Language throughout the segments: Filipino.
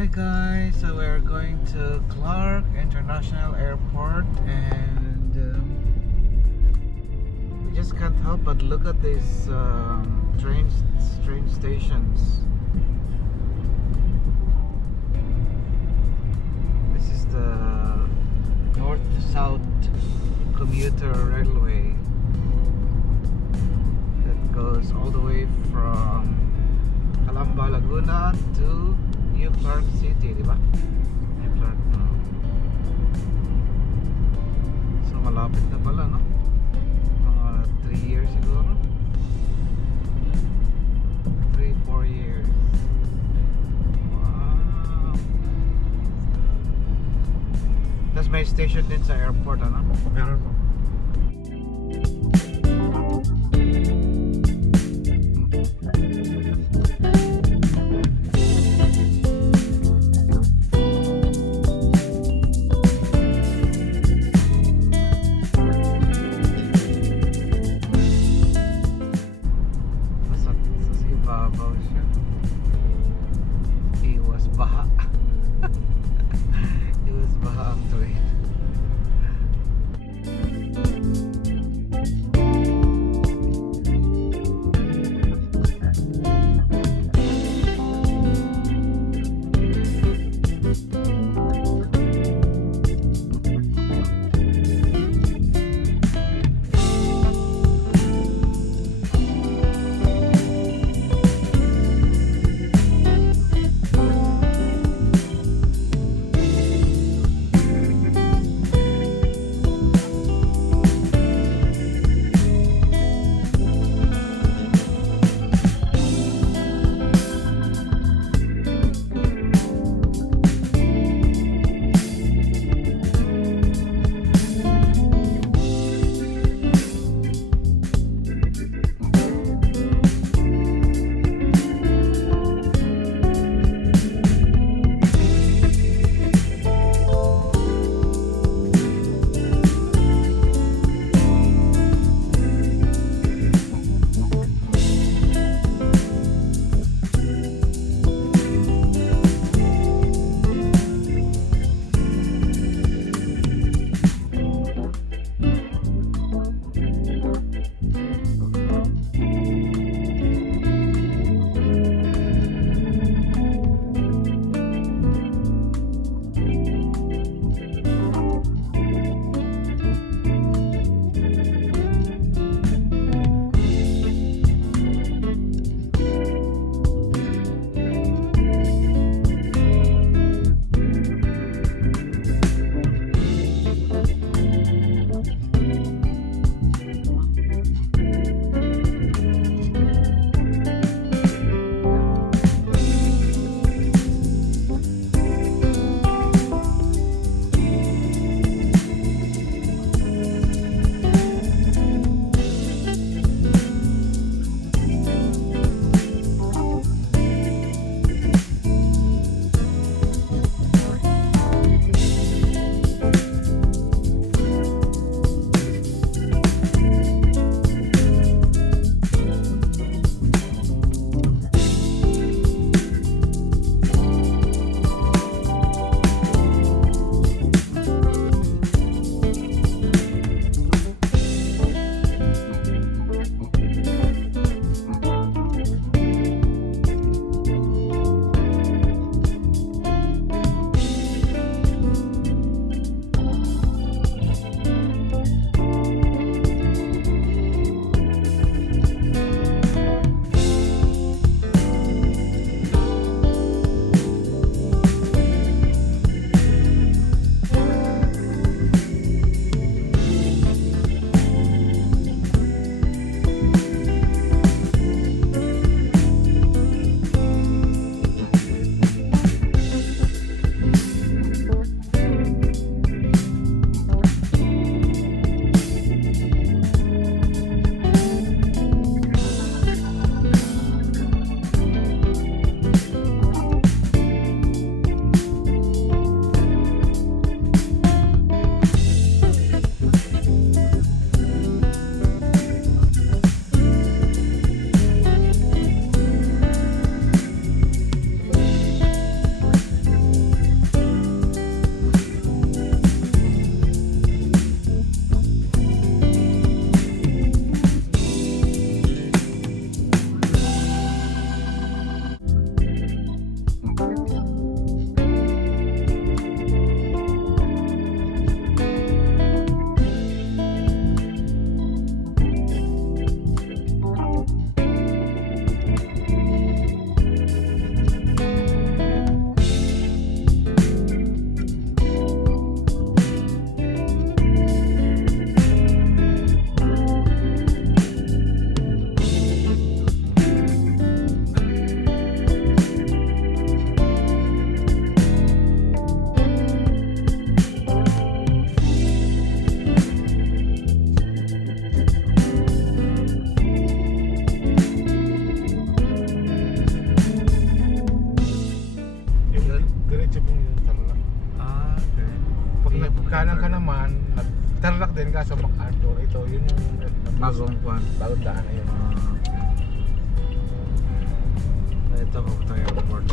Hi guys, so we're going to Clark International Airport and we just can't help but look at these train stations. This is the north to south commuter railway that goes all the way from Calamba, Laguna to New Clark City, di ba? New Clark, no. So malapit na pala, no? Mga 3 years siguro. 3-4 years. Wow. Tapos may station din sa airport, ano? Meron po. Sa ibabaw siya. Iwas baha. Iwas baha ang train. diretso po yung Tarlac. Ah, okay. Pag Hindi nagkanan ka Tarlac. naman, Tarlac din kaso MacArthur. Ito, yun yung Bagong kwan. bagong daan na yun. Ito po tayo airport.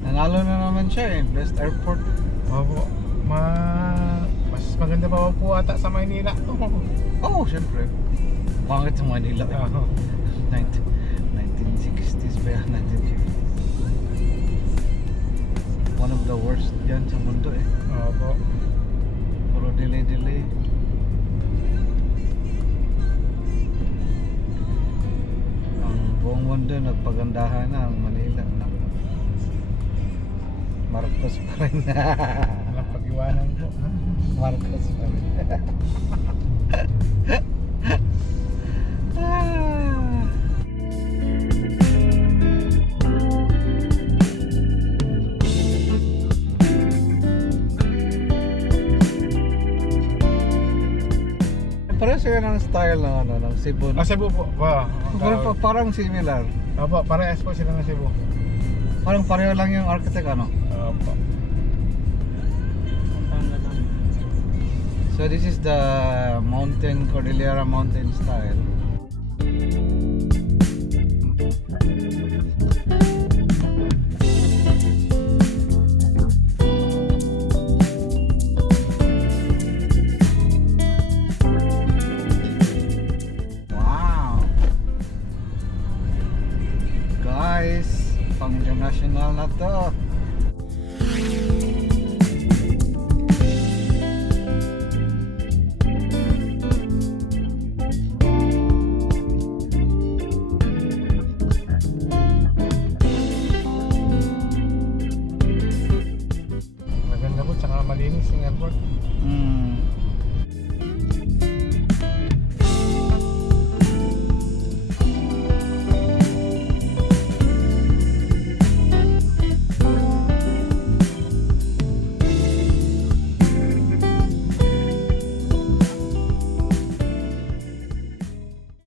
Nanalo na naman siya eh. Best airport. Opo. Mas maganda pa po ata sa Maynila. Oh, syempre. Pangit sa Manila. Oo. 1960s pa yan. 1950s. One of the worst yan sa mundo eh. Opo. Puro delay. Ang buong mundo nagpagandahan na ang Manila. Marcos pa rin. Walang pag-iwanan po. Marcos pa rin. Pareho sila ng style ng ano, ng Cebu. Cebu po. Parang similar. Opo, parehas po sila ng Cebu. Parang pareho lang yung architect ano. Opo. So this is the mountain, Cordillera mountain style. Wow! Guys, pang international na to.